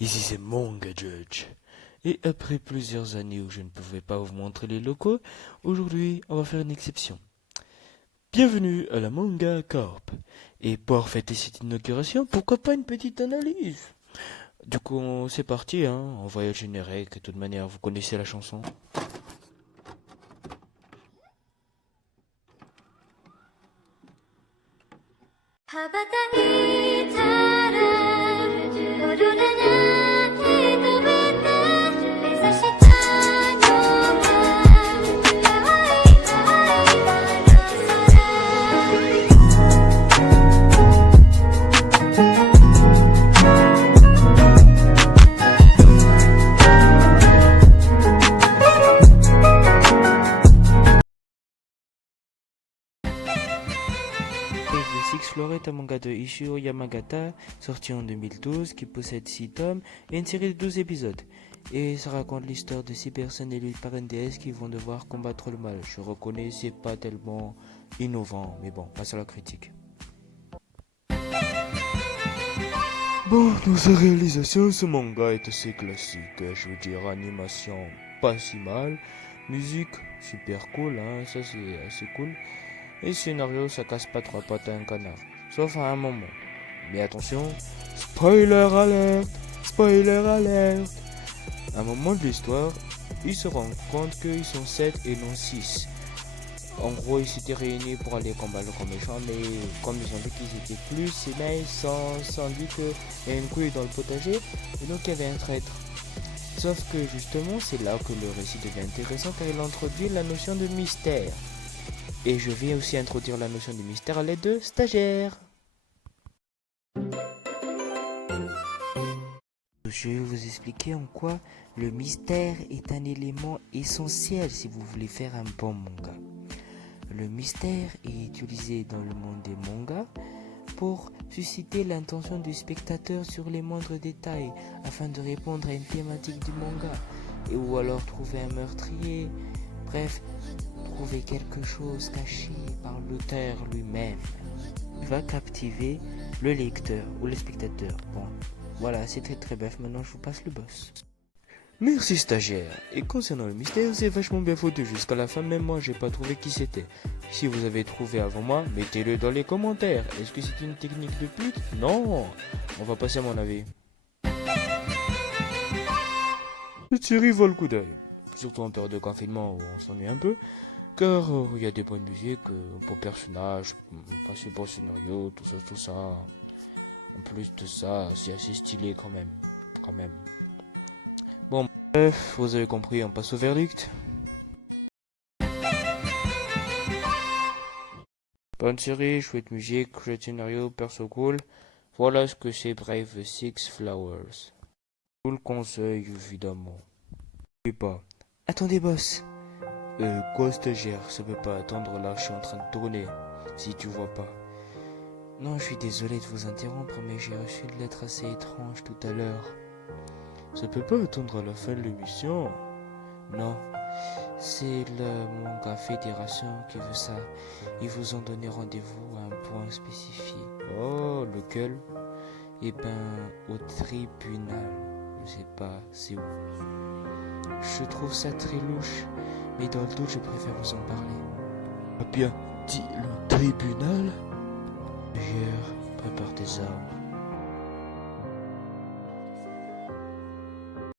Ici c'est Manga Judge. Et après plusieurs années où je ne pouvais pas vous montrer les locaux, aujourd'hui on va faire une exception. Bienvenue à la Manga Corp. Et pour fêter cette inauguration, pourquoi pas une petite analyse? Du coup, c'est parti, hein, on voit le générique, de toute manière, vous connaissez la chanson. The Six Floor est un manga de Ishiro Yamagata, sorti en 2012, qui possède 6 tomes et une série de 12 épisodes. Et ça raconte l'histoire de 6 personnes élues par une déesse qui vont devoir combattre le mal. Je reconnais, c'est pas tellement innovant, mais bon, passe à la critique. Bon, dans sa réalisation, ce manga est assez classique. Je veux dire, animation pas si mal, musique super cool, hein, ça c'est assez cool. Et scénario, ça casse pas trois pattes à un canard. Sauf à un moment. Mais attention, spoiler alert! Spoiler alert! À un moment de l'histoire, ils se rendent compte qu'ils sont 7 et non 6. En gros, ils s'étaient réunis pour aller combattre comme méchant, mais comme ils ont vu qu'ils étaient plus, et bien ils se sont dit qu'il y a une couille dans le potager, et donc il y avait un traître. Sauf que justement, c'est là que le récit devient intéressant car il introduit la notion de mystère. Et je vais aussi introduire la notion de mystère à l'aide de stagiaires. Je vais vous expliquer en quoi le mystère est un élément essentiel si vous voulez faire un bon manga. Le mystère est utilisé dans le monde des mangas pour susciter l'intention du spectateur sur les moindres détails afin de répondre à une thématique du manga ou alors trouver un meurtrier. Bref, trouver quelque chose caché par l'auteur lui-même va captiver le lecteur ou le spectateur. Bon, voilà, c'est très bref, maintenant je vous passe le boss. Merci stagiaire. Et concernant le mystère, c'est vachement bien foutu jusqu'à la fin, même moi j'ai pas trouvé qui c'était. Si vous avez trouvé avant moi, mettez-le dans les commentaires. Est-ce que c'est une technique de pute? Non. On va passer à mon avis. Cette série vaut le coup d'œil. Surtout en période de confinement où on s'ennuie un peu. Car il y a des bonnes musiques, beaux personnages, principaux scénario, tout ça. En plus de ça, c'est assez stylé quand même. Bon, bref, vous avez compris, on passe au verdict. Bonne série, chouette musique, chouette scénario, perso cool. Voilà ce que c'est Brave Six Flowers. Tout le conseil, évidemment. Et pas. Attendez, boss. Quoi, stagiaire? Ça peut pas attendre là, je suis en train de tourner. Si tu vois pas. Non, je suis désolé de vous interrompre, mais j'ai reçu une lettre assez étrange tout à l'heure. Ça peut pas attendre à la fin de l'émission. Non, c'est le Manga Fédération qui veut ça. Ils vous ont donné rendez-vous à un point spécifique. Oh, lequel? Eh ben, au tribunal. Je sais pas, c'est où. Je trouve ça très louche, mais dans le doute, je préfère vous en parler. Ah bien, dit le tribunal? D'ailleurs, prépare tes armes.